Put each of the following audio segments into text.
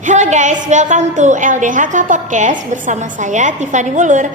Hello guys, welcome to LDHK Podcast bersama saya Tiffany Wulur.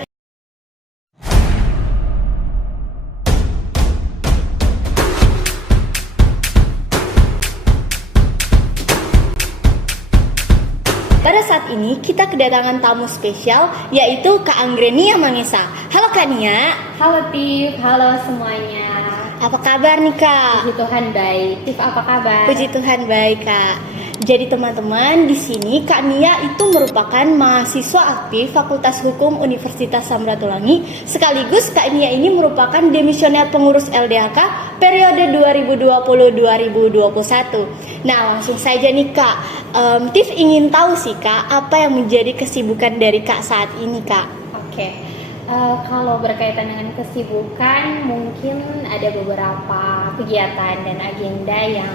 Pada saat ini kita kedatangan tamu spesial yaitu Kak Anggrenia Manisa. Halo Kak Nia. Halo Tif, halo semuanya. Apa kabar nih Kak? Puji Tuhan baik. Tif apa kabar? Puji Tuhan baik Kak. Jadi teman-teman, di sini Kak Nia itu merupakan mahasiswa aktif Fakultas Hukum Universitas Samratulangi. Sekaligus Kak Nia ini merupakan demisioner pengurus LDHK periode 2020-2021. Nah, langsung saja nih Kak. Tif ingin tahu sih Kak, apa yang menjadi kesibukan dari Kak saat ini Kak? Oke. Kalau berkaitan dengan kesibukan, mungkin ada beberapa kegiatan dan agenda yang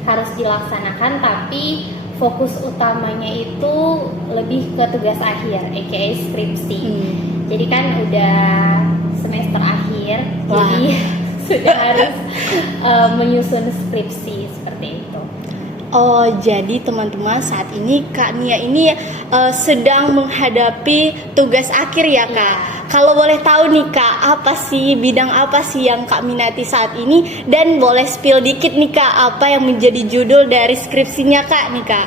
harus dilaksanakan, tapi fokus utamanya itu lebih ke tugas akhir, aka skripsi. Jadi kan udah semester akhir, jadi sudah harus menyusun skripsi seperti itu. Oh, jadi teman-teman saat ini Kak Nia ini sedang menghadapi tugas akhir ya Kak. Kalau boleh tahu nih Kak, bidang apa sih yang Kak minati saat ini? Dan boleh spill dikit nih Kak, apa yang menjadi judul dari skripsinya Kak nih Kak?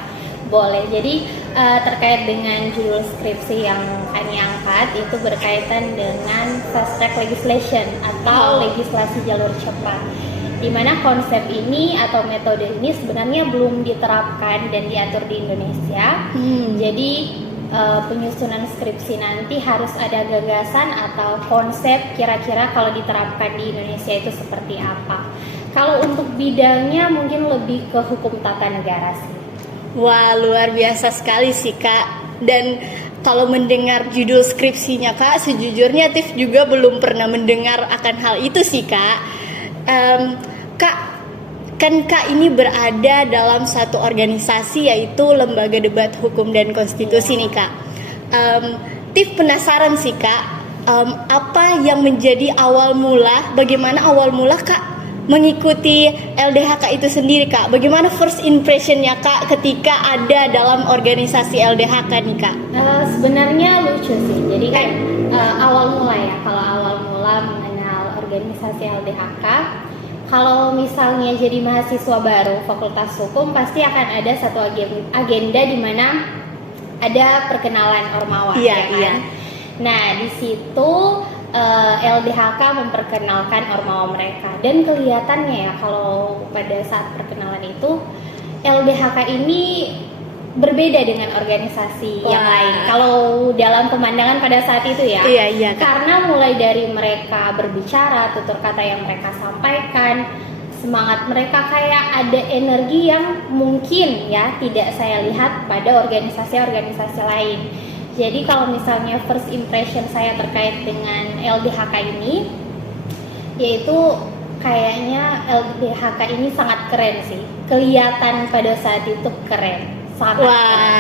Boleh, jadi terkait dengan judul skripsi yang kami angkat itu berkaitan dengan fast track legislation atau legislasi jalur cepat, di mana konsep ini atau metode ini sebenarnya belum diterapkan dan diatur di Indonesia. Jadi penyusunan skripsi nanti harus ada gagasan atau konsep kira-kira kalau diterapkan di Indonesia itu seperti apa. Kalau untuk bidangnya mungkin lebih ke hukum tata negara sih. Wah, luar biasa sekali sih Kak. Dan kalau mendengar judul skripsinya Kak, sejujurnya Tiff juga belum pernah mendengar akan hal itu sih Kak. Kak, kan Kak ini berada dalam satu organisasi yaitu Lembaga Debat Hukum dan Konstitusi nih Kak. Tiff penasaran sih Kak, apa yang menjadi bagaimana awal mula Kak mengikuti LDHK itu sendiri Kak? Bagaimana first impressionnya Kak ketika ada dalam organisasi LDHK nih Kak? Sebenarnya lucu sih, jadi kan awal mula ya, kalau awal mula mengenal organisasi LDHK, kalau misalnya jadi mahasiswa baru Fakultas Hukum pasti akan ada satu agenda di mana ada perkenalan Ormawa, ya kan? Iya. Nah, di situ LDHK memperkenalkan Ormawa mereka, dan kelihatannya ya kalau pada saat perkenalan itu LDHK ini berbeda dengan organisasi yang lain. Kalau dalam pemandangan pada saat itu ya, iya, karena mulai dari mereka berbicara, tutur kata yang mereka sampaikan, semangat mereka kayak ada energi yang mungkin ya tidak saya lihat pada organisasi-organisasi lain. Jadi kalau misalnya first impression saya terkait dengan LDHK ini, yaitu kayaknya LDHK ini sangat keren sih. Kelihatan pada saat itu keren.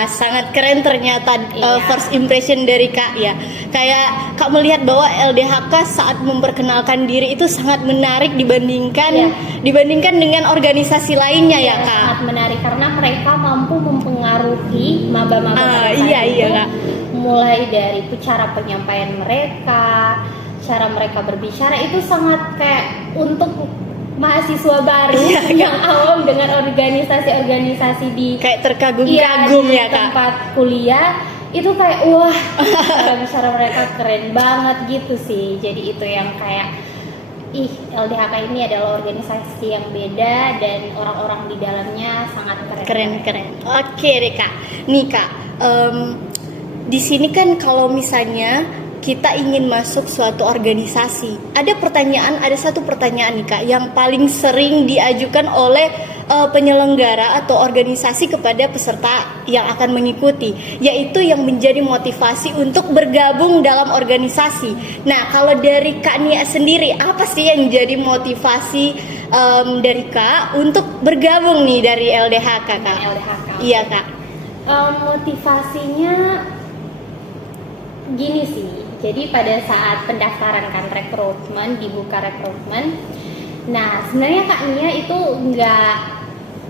Sangat keren ternyata. First impression dari Kak ya. Kayak Kak melihat bahwa LDHK saat memperkenalkan diri itu sangat menarik dibandingkan dengan organisasi lainnya ya Kak. Sangat menarik karena mereka mampu mempengaruhi maba-maba pada saat itu. Kak. Mulai dari cara penyampaian mereka, cara mereka berbicara itu sangat kayak untuk mahasiswa baru yang awam dengan organisasi-organisasi di kayak terkagum-kagum di ya Kak. Tempat kuliah itu kayak wah, cara mereka keren banget gitu sih. Jadi itu yang kayak LDHK ini adalah organisasi yang beda dan orang-orang di dalamnya sangat keren. Oke deh Kak. Nih Kak, di sini kan kalau misalnya kita ingin masuk suatu organisasi, ada satu pertanyaan nih Kak yang paling sering diajukan oleh penyelenggara atau organisasi kepada peserta yang akan mengikuti, yaitu yang menjadi motivasi untuk bergabung dalam organisasi. Nah, kalau dari Kak Nia sendiri, apa sih yang jadi motivasi dari Kak untuk bergabung nih dari LDHK Kak? LDHK. Iya Kak. Motivasinya gini sih. Jadi pada saat pendaftaran kan dibuka rekrutmen. Nah, sebenarnya Kak Nia itu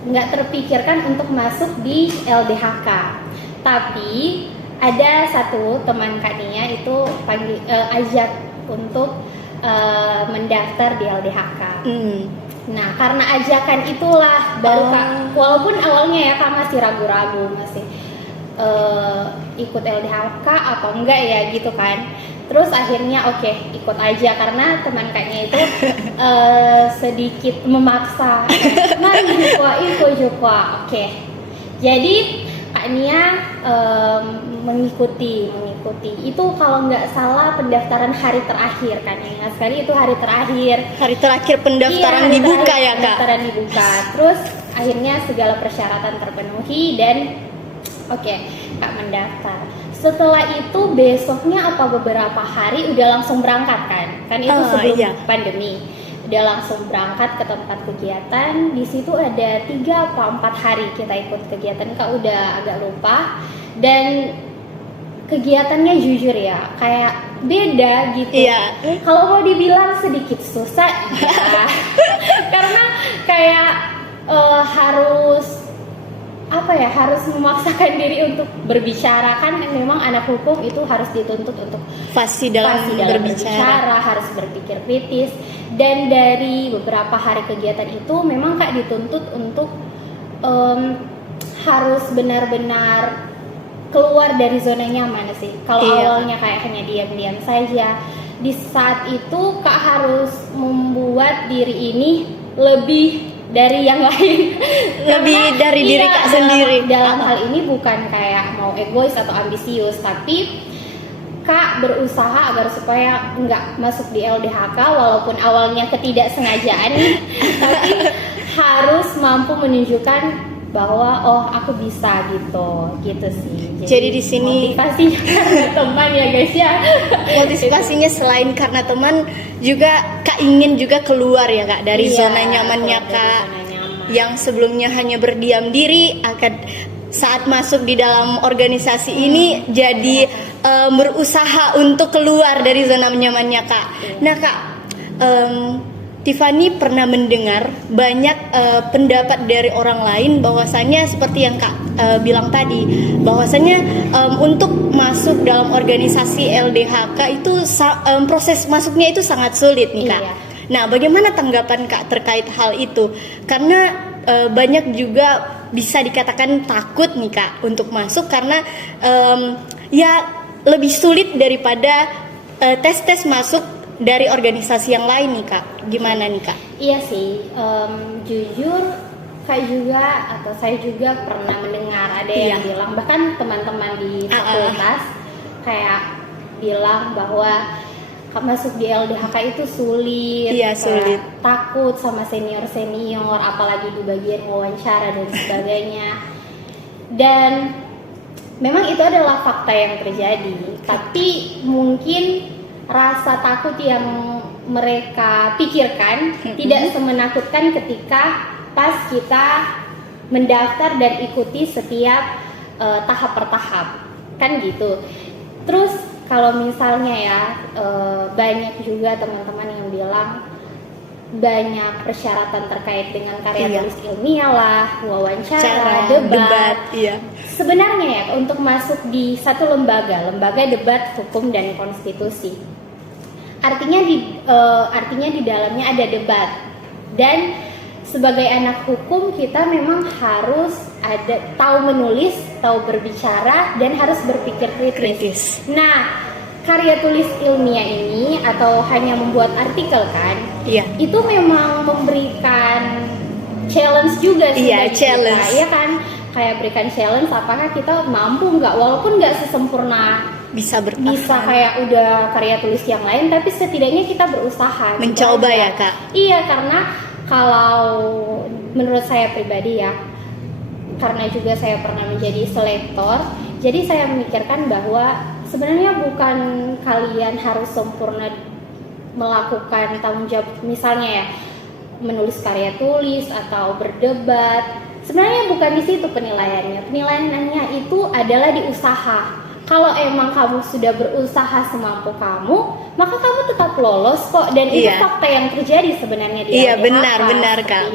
nggak terpikirkan untuk masuk di LDHK. Tapi ada satu teman Kak Nia itu ajak untuk mendaftar di LDHK. Nah, karena ajakan itulah baru Kak, walaupun awalnya ya Kak masih ragu-ragu, masih ikut LDHK apa enggak ya gitu kan. Terus akhirnya oke, ikut aja karena teman Kaknya itu sedikit memaksa. Mari ikut Jukwa. Oke. Jadi Kak Nia mengikuti itu kalau nggak salah pendaftaran hari terakhir kan, ingat sekali itu hari terakhir pendaftaran dibuka ya Kak. Pendaftaran dibuka. Terus akhirnya segala persyaratan terpenuhi dan oke, Kak mendaftar. Setelah itu besoknya apa beberapa hari udah langsung berangkat kan itu sebelum pandemi. Udah langsung berangkat ke tempat kegiatan. Di situ ada 3 atau 4 hari kita ikut kegiatan, Kak udah agak lupa. Dan kegiatannya jujur ya kayak beda gitu. Kalau mau dibilang sedikit susah ya. Karena kayak harus memaksakan diri untuk berbicara kan, memang anak hukum itu harus dituntut untuk fasih dalam berbicara, harus berpikir kritis. Dan dari beberapa hari kegiatan itu memang Kak dituntut untuk harus benar-benar keluar dari zona nyaman sih. Kalau awalnya kayak hanya diam-diam saja, di saat itu Kak harus membuat diri ini lebih dari yang lain, lebih dari diri Kak sendiri. Dalam hal ini bukan kayak mau egois atau ambisius, tapi Kak berusaha agar supaya nggak masuk di LDHK walaupun awalnya ketidaksengajaan, tapi harus mampu menunjukkan bahwa aku bisa gitu sih. Jadi di sini motivasinya karena teman ya guys ya. Motivasinya selain karena teman juga Kak ingin juga keluar ya Kak dari zona nyamannya Kak. Yang sebelumnya hanya berdiam diri akan saat masuk di dalam organisasi ini jadi berusaha untuk keluar dari zona nyamannya Kak. Nah Kak, Tiffany pernah mendengar banyak pendapat dari orang lain bahwasanya seperti yang Kak bilang tadi, bahwasanya untuk masuk dalam organisasi LDHK itu proses masuknya itu sangat sulit nih Kak. Nah, bagaimana tanggapan Kak terkait hal itu? Karena banyak juga bisa dikatakan takut nih Kak untuk masuk karena ya lebih sulit daripada tes masuk dari organisasi yang lain nih Kak. Gimana nih Kak? Iya sih, jujur Kak juga atau saya juga pernah mendengar ada yang bilang, bahkan teman-teman di fakultas kayak bilang bahwa masuk di LDHK itu sulit, sulit. Takut sama senior, apalagi di bagian wawancara dan sebagainya. Dan memang itu adalah fakta yang terjadi, tapi mungkin rasa takut yang mereka pikirkan tidak semenakutkan ketika pas kita mendaftar dan ikuti setiap tahap per tahap kan gitu. Terus kalau misalnya ya banyak juga teman-teman yang bilang banyak persyaratan terkait dengan karya tulis ilmiah lah, wawancara, debat. Sebenarnya ya untuk masuk di satu lembaga debat hukum dan konstitusi, artinya di dalamnya ada debat, dan sebagai anak hukum kita memang harus tahu menulis, tahu berbicara, dan harus berpikir kritis. Nah, karya tulis ilmiah ini atau hanya membuat artikel kan, itu memang memberikan challenge juga sih bagi kita, ya kan? Kayak berikan challenge, apakah kita mampu nggak, walaupun nggak sesempurna bisa kayak udah karya tulis yang lain, tapi setidaknya kita berusaha mencoba ya Kak. Iya, karena kalau menurut saya pribadi ya, karena juga saya pernah menjadi selektor, jadi saya memikirkan bahwa sebenarnya bukan kalian harus sempurna melakukan tanggung jawab, misalnya ya menulis karya tulis atau berdebat. Sebenarnya bukan di situ penilaiannya. Penilaiannya itu adalah di usaha. Kalau emang kamu sudah berusaha semampu kamu, maka kamu tetap lolos kok. Dan itu fakta yang terjadi sebenarnya di benar Kak.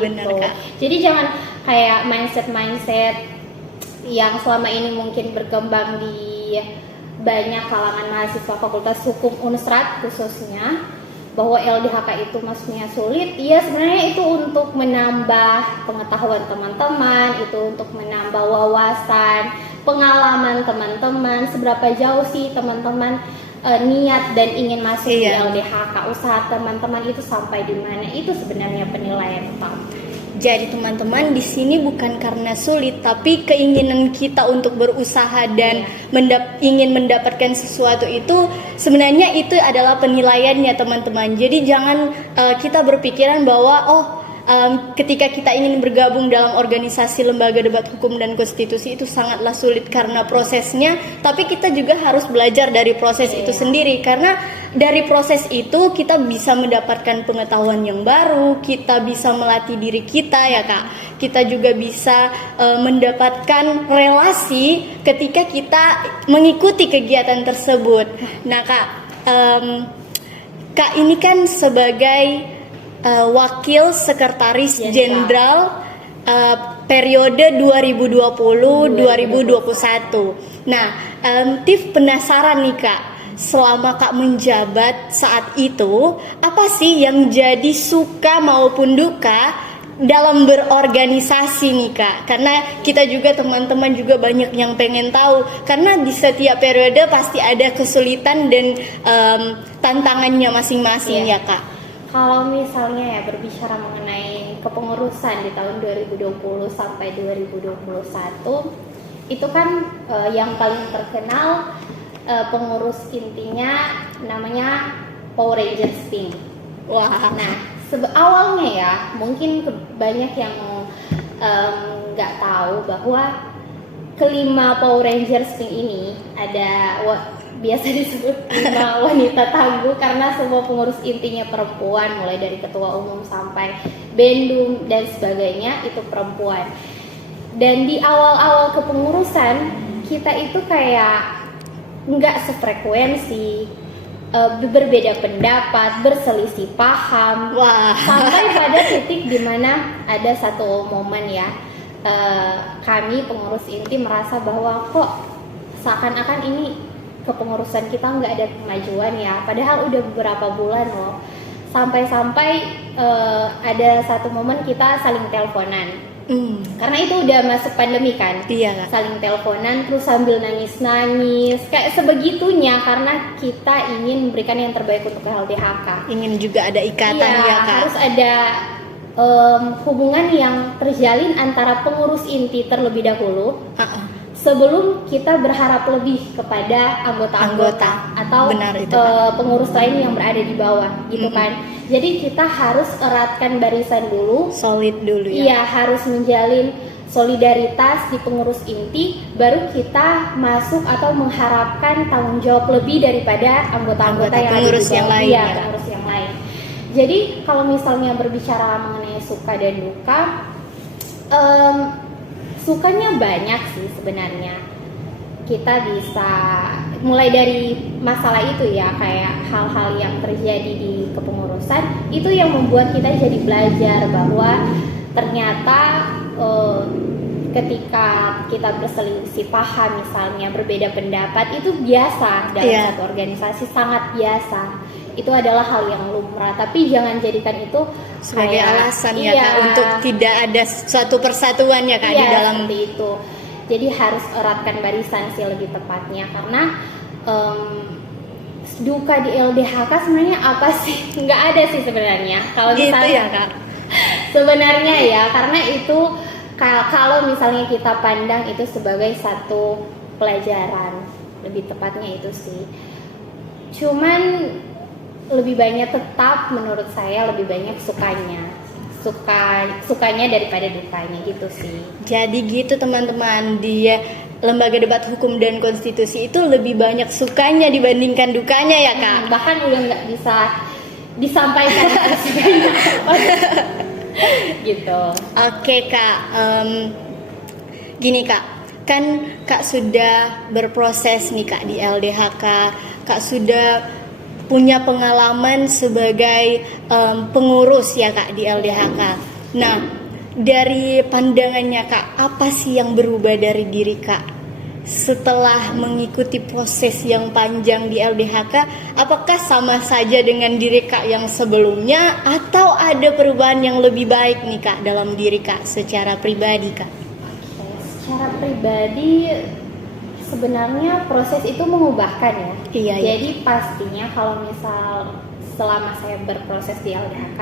Jadi jangan kayak mindset yang selama ini mungkin berkembang di banyak kalangan mahasiswa Fakultas Hukum Unstrat khususnya, bahwa LDHK itu maksudnya sulit. Iya, sebenarnya itu untuk menambah pengetahuan teman-teman, itu untuk menambah wawasan, pengalaman teman-teman, seberapa jauh sih teman-teman niat dan ingin masuk di LDHK, usaha teman-teman itu sampai di mana, itu sebenarnya penilaian utama. Jadi teman-teman, di sini bukan karena sulit, tapi keinginan kita untuk berusaha dan ingin mendapatkan sesuatu itu sebenarnya itu adalah penilaiannya teman-teman. Jadi jangan kita berpikiran bahwa ketika kita ingin bergabung dalam organisasi lembaga debat hukum dan konstitusi itu sangatlah sulit karena prosesnya, tapi kita juga harus belajar dari proses itu sendiri, karena dari proses itu kita bisa mendapatkan pengetahuan yang baru, kita bisa melatih diri kita ya Kak, kita juga bisa mendapatkan relasi ketika kita mengikuti kegiatan tersebut. Nah Kak ini kan sebagai Wakil Sekretaris Jenderal periode 2020-2021. Nah, Tif penasaran nih Kak, selama Kak menjabat saat itu, apa sih yang jadi suka maupun duka dalam berorganisasi nih Kak? Karena kita juga teman-teman juga banyak yang pengen tahu, karena di setiap periode pasti ada kesulitan dan tantangannya masing-masing ya Kak. Kalau misalnya ya berbicara mengenai kepengurusan di tahun 2020 sampai 2021, itu kan yang paling terkenal pengurus intinya namanya Power Rangers Pink. Wah. Nah, awalnya ya mungkin banyak yang nggak tahu bahwa kelima Power Rangers Pink ini ada biasa disebut 5 wanita tangguh, karena semua pengurus intinya perempuan, mulai dari ketua umum sampai bendum dan sebagainya itu perempuan. Dan di awal-awal kepengurusan kita itu kayak nggak sefrekuensi, berbeda pendapat, berselisih paham. Wah. Sampai pada titik dimana ada satu momen ya, kami pengurus inti merasa bahwa kok seakan-akan ini kepengurusan kita nggak ada kemajuan ya, padahal udah beberapa bulan loh. Sampai-sampai ada satu momen kita saling teleponan, karena itu udah masuk pandemi kan. Iya. Saling teleponan terus sambil nangis-nangis, kayak sebegitunya, karena kita ingin memberikan yang terbaik untuk LDHK. Ingin juga ada ikatan ya Kak. Harus ada hubungan yang terjalin antara pengurus inti terlebih dahulu. Sebelum kita berharap lebih kepada anggota-anggota atau pengurus lain yang berada di bawah gitu kan. Jadi kita harus eratkan barisan dulu, solid dulu ya. Iya, harus menjalin solidaritas di pengurus inti, baru kita masuk atau mengharapkan tanggung jawab lebih daripada anggota-anggota yang pengurus ada di yang bawah. lain. Iya, pengurus yang lain. Jadi kalau misalnya berbicara mengenai suka dan duka, sukanya banyak sih sebenarnya. Kita bisa mulai dari masalah itu ya, kayak hal-hal yang terjadi di kepengurusan itu yang membuat kita jadi belajar bahwa ternyata ketika kita berselisih paham, misalnya berbeda pendapat, itu biasa dalam satu organisasi, sangat biasa. Itu adalah hal yang lumrah, tapi jangan jadikan itu sebagai alasan ya Kak, untuk tidak ada suatu persatuan ya Kak di dalam itu. Jadi harus eratkan barisan sih lebih tepatnya, karena duka di LDHK sebenarnya apa sih? Nggak ada sih sebenarnya. Kalau misalnya gitu ya Kak. Sebenarnya ya, karena itu kalau misalnya kita pandang itu sebagai satu pelajaran, lebih tepatnya itu sih. Cuman lebih banyak tetap menurut saya lebih banyak sukanya daripada dukanya gitu sih. Jadi gitu teman-teman, di lembaga debat hukum dan konstitusi itu lebih banyak sukanya dibandingkan dukanya ya Kak. Bahkan udah nggak bisa disampaikan sukanya gitu. Oke Kak, gini Kak, kan Kak sudah berproses nih Kak di LDHK, Kak sudah punya pengalaman sebagai pengurus ya Kak di LDHK. Nah, dari pandangannya Kak, apa sih yang berubah dari diri Kak setelah mengikuti proses yang panjang di LDHK? Apakah sama saja dengan diri Kak yang sebelumnya atau ada perubahan yang lebih baik nih Kak dalam diri Kak secara pribadi Kak? Secara pribadi sebenarnya proses itu mengubahkan ya. Iya. Jadi pastinya kalau misal selama saya berproses di LDHK,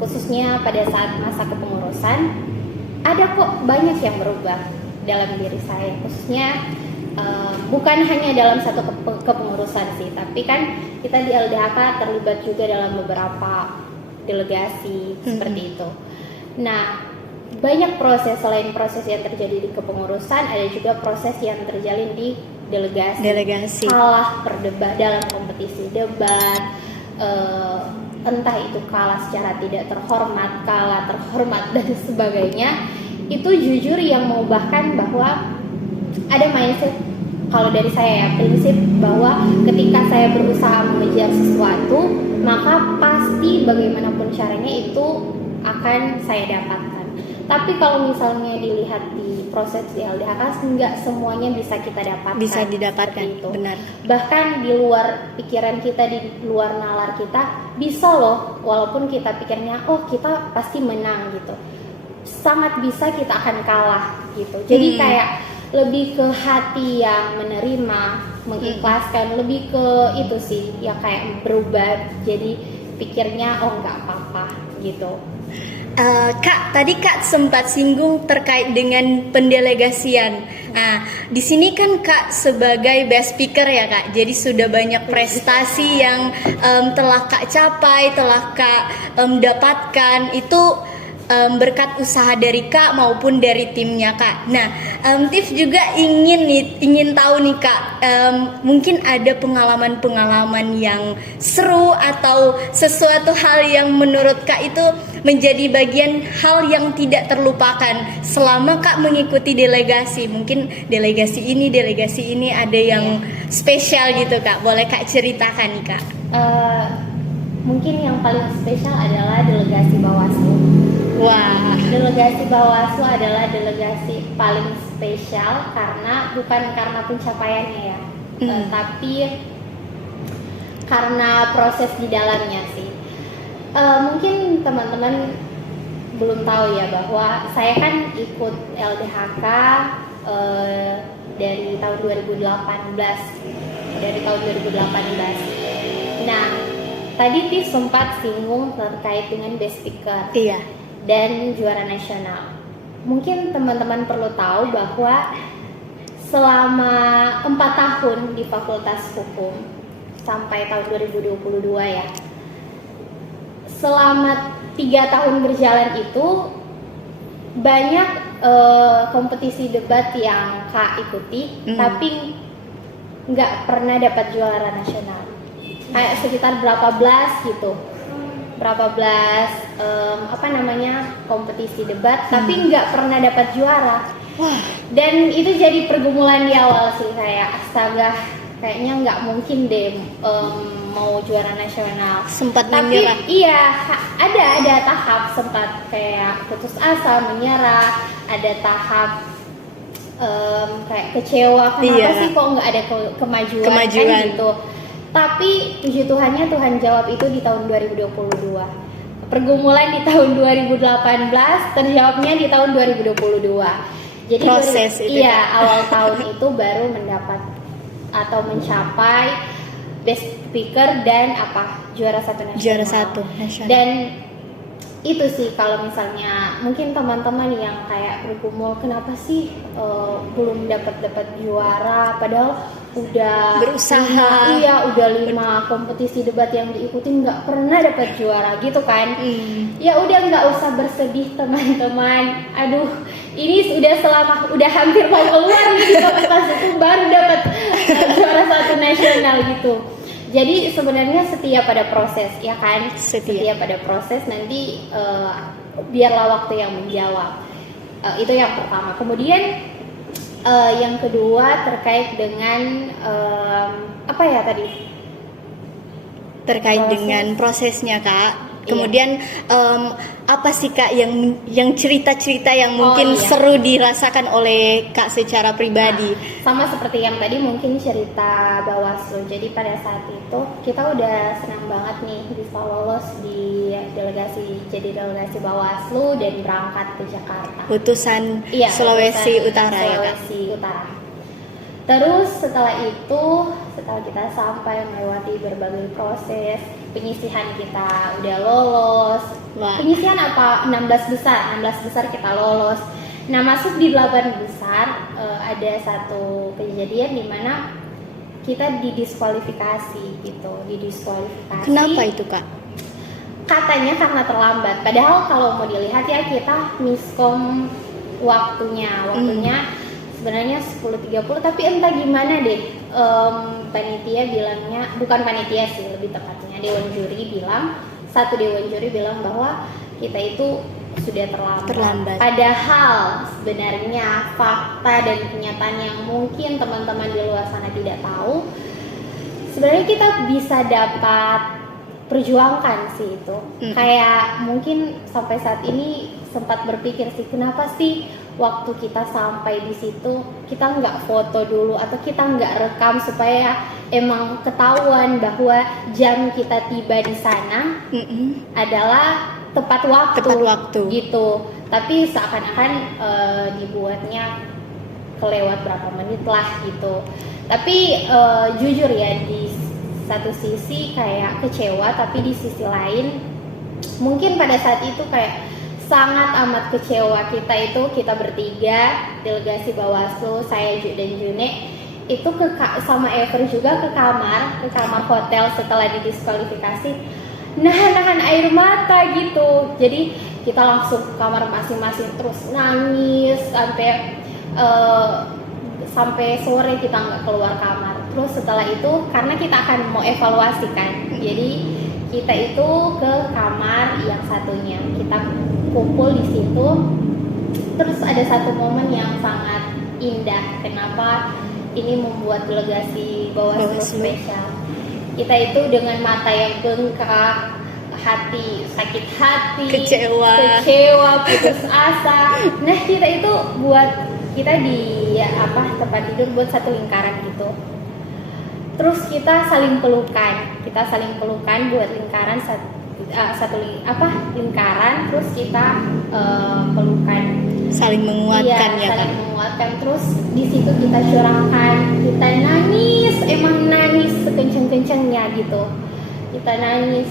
khususnya pada saat masa kepengurusan, ada kok banyak yang berubah dalam diri saya, khususnya bukan hanya dalam satu kepengurusan sih, tapi kan kita di LDHK terlibat juga dalam beberapa delegasi seperti itu. Nah, banyak proses, selain proses yang terjadi di kepengurusan, ada juga proses yang terjalin di delegasi. Kalah berdebat dalam kompetisi debat, entah itu kalah secara tidak terhormat, kalah terhormat dan sebagainya. Itu jujur yang mengubahkan bahwa ada mindset, kalau dari saya ya, prinsip bahwa ketika saya berusaha mengejar sesuatu, maka pasti bagaimanapun caranya itu akan saya dapatkan. Tapi kalau misalnya dilihat di proses di LDHK, nggak semuanya bisa kita dapatkan. Bisa didapatkan, itu. benar. Bahkan di luar pikiran kita, di luar nalar kita, bisa loh, walaupun kita pikirnya, oh kita pasti menang gitu, sangat bisa kita akan kalah gitu. Jadi kayak lebih ke hati yang menerima, mengikhlaskan, lebih ke itu sih, ya kayak berubah. Jadi pikirnya, oh nggak apa-apa gitu. Kak, tadi Kak sempat singgung terkait dengan pendelegasian. Nah, di sini kan Kak sebagai best speaker ya Kak, jadi sudah banyak prestasi yang telah Kak capai, telah Kak dapatkan itu berkat usaha dari Kak maupun dari timnya Kak. Nah, Tiff juga ingin tahu nih Kak, mungkin ada pengalaman-pengalaman yang seru atau sesuatu hal yang menurut Kak itu menjadi bagian hal yang tidak terlupakan selama Kak mengikuti delegasi. Mungkin delegasi ini ada yang spesial gitu Kak. Boleh Kak ceritakan nih Kak? Mungkin yang paling spesial adalah delegasi Bawaslu. Wah, delegasi Bawaslu adalah delegasi paling spesial bukan karena pencapaiannya ya, tapi karena proses di dalamnya sih. Mungkin teman-teman belum tahu ya bahwa saya kan ikut LDHK dari tahun 2018. Nah, tadi Tiff sempat singgung terkait dengan best speaker. Iya. Dan juara nasional. Mungkin teman-teman perlu tahu bahwa selama 4 tahun di Fakultas Hukum sampai tahun 2022 ya, selama 3 tahun berjalan itu banyak kompetisi debat yang Kak ikuti, tapi nggak pernah dapat juara nasional. Kayak sekitar berapa belas kompetisi debat, tapi nggak pernah dapat juara. Wah. Dan itu jadi pergumulan di awal sih, kayak astaga, kayaknya nggak mungkin deh mau juara nasional. Sempat tapi menyerah. Iya, ada tahap sempat kayak putus asa, menyerah, ada tahap kayak kecewa, kenapa sih kok nggak ada kemajuan kan gitu. Tapi puji Tuhannya, Tuhan jawab itu di tahun 2022. Pergumulan di tahun 2018, terjawabnya di tahun 2022. Jadi proses itu awal tahun itu baru mendapat atau mencapai best speaker dan juara 1 nasional. Juara 1 nasional. Dan itu sih kalau misalnya mungkin teman-teman yang kayak bergumul, kenapa sih belum dapat juara, padahal udah berusaha. Udah 5 kompetisi debat yang diikuti nggak pernah dapat juara gitu kan. Ya udah, nggak usah bersedih teman-teman. Aduh, ini udah hampir mau keluar nih di Fakultas Hukum baru dapat juara 1 nasional gitu. Jadi sebenarnya setia pada proses, ya kan? Setia pada proses, nanti biarlah waktu yang menjawab. Itu yang pertama. Kemudian yang kedua terkait dengan terkait dengan prosesnya Kak. Kemudian apa sih Kak yang cerita-cerita yang mungkin iya. seru dirasakan oleh Kak secara pribadi? Sama seperti yang tadi mungkin cerita Bawaslu. Jadi pada saat itu kita udah senang banget nih bisa lolos di delegasi Bawaslu dan berangkat ke Jakarta. Utusan Iya, Sulawesi utusan Utara ya Kak? Sulawesi Utara. Terus setelah itu, setelah kita sampai melewati berbagai proses, penyisihan kita udah lolos. Wah. Penyisihan apa? 16 besar kita lolos. Nah, masuk di 8 besar ada satu kejadian di mana kita didiskualifikasi gitu, didiskualifikasi. Kenapa itu Kak? Katanya karena terlambat. Padahal kalau mau dilihat ya kita miskom waktunya sebenarnya 10.30, tapi entah gimana deh panitia bilangnya, bukan panitia sih lebih tepatnya, satu dewan juri bilang bahwa kita itu sudah terlambat. Padahal sebenarnya fakta dan kenyataan yang mungkin teman-teman di luar sana tidak tahu, sebenarnya kita bisa dapat perjuangkan sih itu. Kayak mungkin sampai saat ini sempat berpikir sih, kenapa sih waktu kita sampai di situ kita nggak foto dulu atau kita nggak rekam supaya emang ketahuan bahwa jam kita tiba di sana adalah tepat waktu gitu. Tapi seakan-akan dibuatnya kelewat berapa menit lah gitu. Tapi jujur ya, di satu sisi kayak kecewa, tapi di sisi lain mungkin pada saat itu kayak sangat amat kecewa. Kita bertiga delegasi Bawaslu, saya dan June itu sama Ever juga ke kamar hotel setelah didiskualifikasi, nahan air mata gitu. Jadi kita langsung ke kamar masing-masing terus nangis sampai sore kita nggak keluar kamar. Terus setelah itu karena kita akan mau evaluasi kan, jadi kita itu ke kamar yang satunya, kita kumpul di situ. Terus ada satu momen yang sangat indah. Kenapa ini membuat delegasi Bawaslu spesial? Kita itu dengan mata yang bengkak, sakit hati, kecewa, putus asa. Nah, kita itu kita di tempat tidur buat satu lingkaran gitu. Terus kita saling pelukan buat lingkaran lingkaran, terus kita pelukan, saling menguatkan ya saling menguatkan. Terus di situ kita curahkan, kita nangis sekenceng-kencengnya gitu, kita nangis.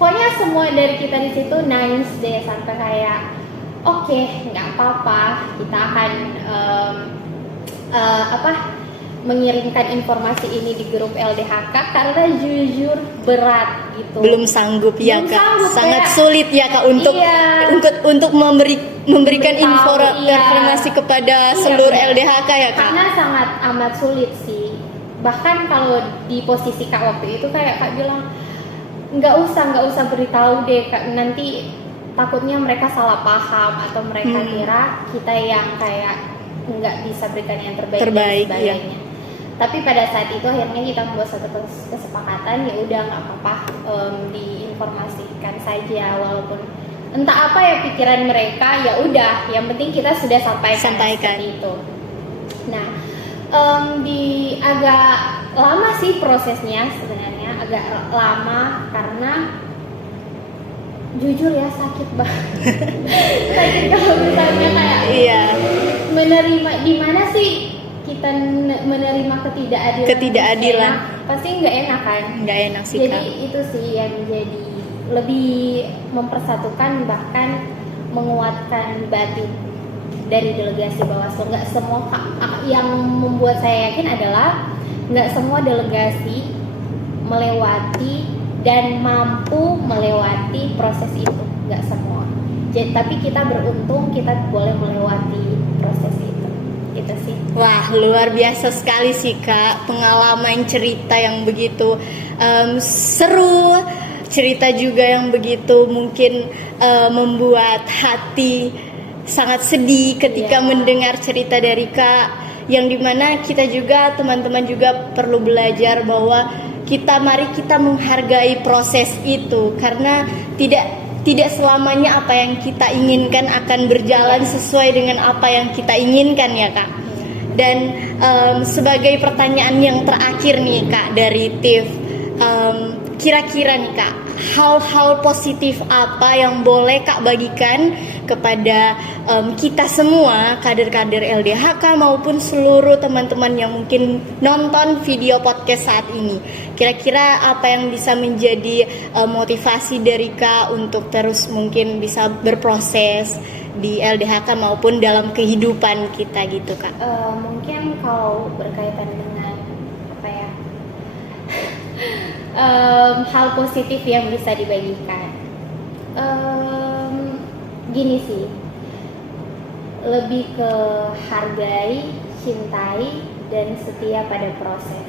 Pokoknya semua dari kita di situ nangis deh, sampai kayak oke, nggak apa-apa, kita akan mengirimkan informasi ini di grup LDHK karena jujur berat gitu. Belum sanggup ya Kak. Sangat sulit ya Kak untuk memberikan informasi kepada seluruh LDHK ya Kak. Karena sangat amat sulit sih. Bahkan kalau di posisi Kak waktu itu kayak Kak bilang nggak usah beritahu deh Kak, nanti takutnya mereka salah paham atau mereka kira kita yang kayak nggak bisa berikan yang terbaik dan sebagainya. Tapi pada saat itu akhirnya kita membuat satu kesepakatan, ya udah nggak apa-apa, diinformasikan saja, walaupun entah apa ya pikiran mereka, ya udah, yang penting kita sudah sampaikan itu. Nah, di agak lama sih prosesnya, sebenarnya agak lama karena jujur ya sakit banget. Sakit kalau misalnya kayak menerima, di mana sih kita menerima ketidakadilan, pasti nggak enak kan? Nggak enak sih. Jadi itu sih yang jadi lebih mempersatukan, bahkan menguatkan batin dari delegasi Bawaslu. Nggak semua, yang membuat saya yakin adalah nggak semua delegasi melewati dan mampu melewati proses itu, nggak semua. Jadi, tapi kita beruntung kita boleh melewati proses itu sih. Wah, luar biasa sekali sih Kak, pengalaman cerita yang begitu seru, cerita juga yang begitu mungkin membuat hati sangat sedih ketika mendengar cerita dari Kak, yang dimana kita juga, teman-teman juga perlu belajar bahwa mari kita menghargai proses itu, karena tidak selamanya apa yang kita inginkan akan berjalan sesuai dengan apa yang kita inginkan ya Kak. Dan sebagai pertanyaan yang terakhir nih Kak dari Tiff, kira-kira nih Kak, hal-hal positif apa yang boleh Kak bagikan kepada kita semua, kader-kader LDHK maupun seluruh teman-teman yang mungkin nonton video podcast saat ini. Kira-kira apa yang bisa menjadi motivasi dari Kak untuk terus mungkin bisa berproses di LDHK maupun dalam kehidupan kita gitu Kak? Mungkin kalau berkaitan dengan apa ya, hal positif yang bisa dibagikan, gini sih, lebih ke hargai, cintai, dan setia pada proses.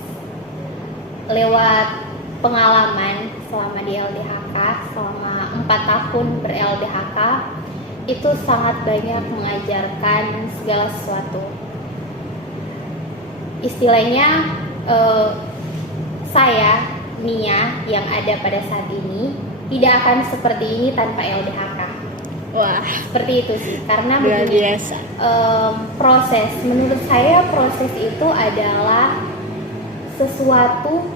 Lewat pengalaman selama di LDHK, selama 4 tahun ber-LDHK, itu sangat banyak mengajarkan segala sesuatu. Istilahnya saya, Nia, yang ada pada saat ini tidak akan seperti ini tanpa LDHK. Wah, seperti itu sih, karena luar begini, biasa. Proses, menurut saya proses itu adalah sesuatu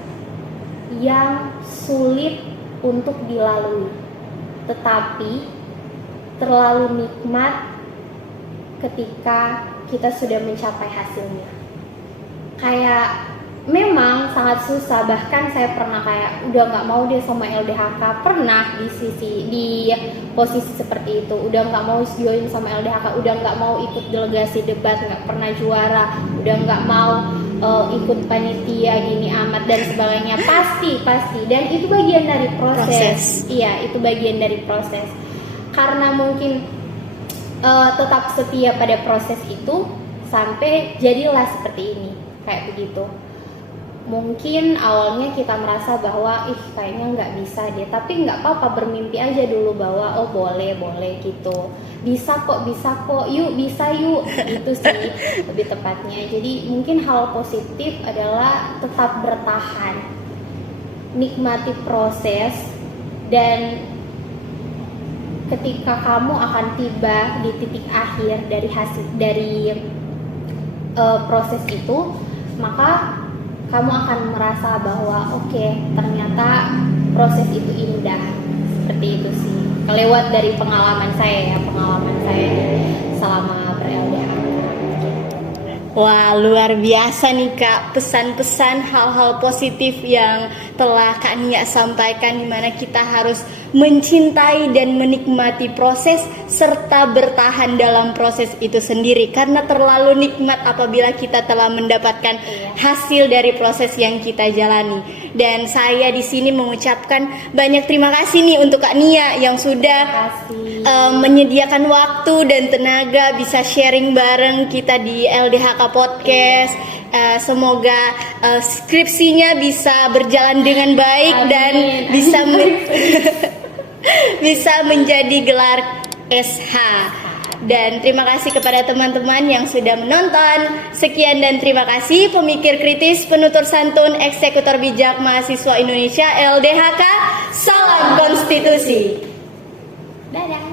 yang sulit untuk dilalui, tetapi terlalu nikmat ketika kita sudah mencapai hasilnya. Kayak memang sangat susah, bahkan saya pernah kayak udah nggak mau deh sama LDHK, pernah di posisi seperti itu, udah nggak mau join sama LDHK, udah nggak mau ikut delegasi debat, nggak pernah juara, udah nggak mau ikut panitia gini amat dan sebagainya. Pasti dan itu bagian dari proses. Iya, itu bagian dari proses, karena mungkin tetap setia pada proses itu sampai jadilah seperti ini, kayak begitu. Mungkin awalnya kita merasa bahwa kayaknya nggak bisa deh, tapi nggak apa-apa, bermimpi aja dulu bahwa oh boleh gitu, bisa kok, yuk bisa yuk, itu sih lebih tepatnya. Jadi mungkin hal positif adalah tetap bertahan, nikmati proses, dan ketika kamu akan tiba di titik akhir dari proses itu, maka kamu akan merasa bahwa oke, ternyata proses itu indah. Seperti itu sih, kelewat dari pengalaman saya selama ber-LDHK. Wah, luar biasa nih Kak, pesan-pesan hal-hal positif yang telah Kak Nia sampaikan, dimana kita harus mencintai dan menikmati proses serta bertahan dalam proses itu sendiri, karena terlalu nikmat apabila kita telah mendapatkan hasil dari proses yang kita jalani. Dan saya di sini mengucapkan banyak terima kasih nih untuk Kak Nia yang sudah menyediakan waktu dan tenaga bisa sharing bareng kita di LDHK Podcast. Semoga skripsinya bisa berjalan dengan baik. Amin. Dan bisa menjadi gelar SH. Dan terima kasih kepada teman-teman yang sudah menonton. Sekian dan terima kasih. Pemikir kritis, penutur santun, eksekutor bijak mahasiswa Indonesia LDHK. Salam konstitusi. Dadah.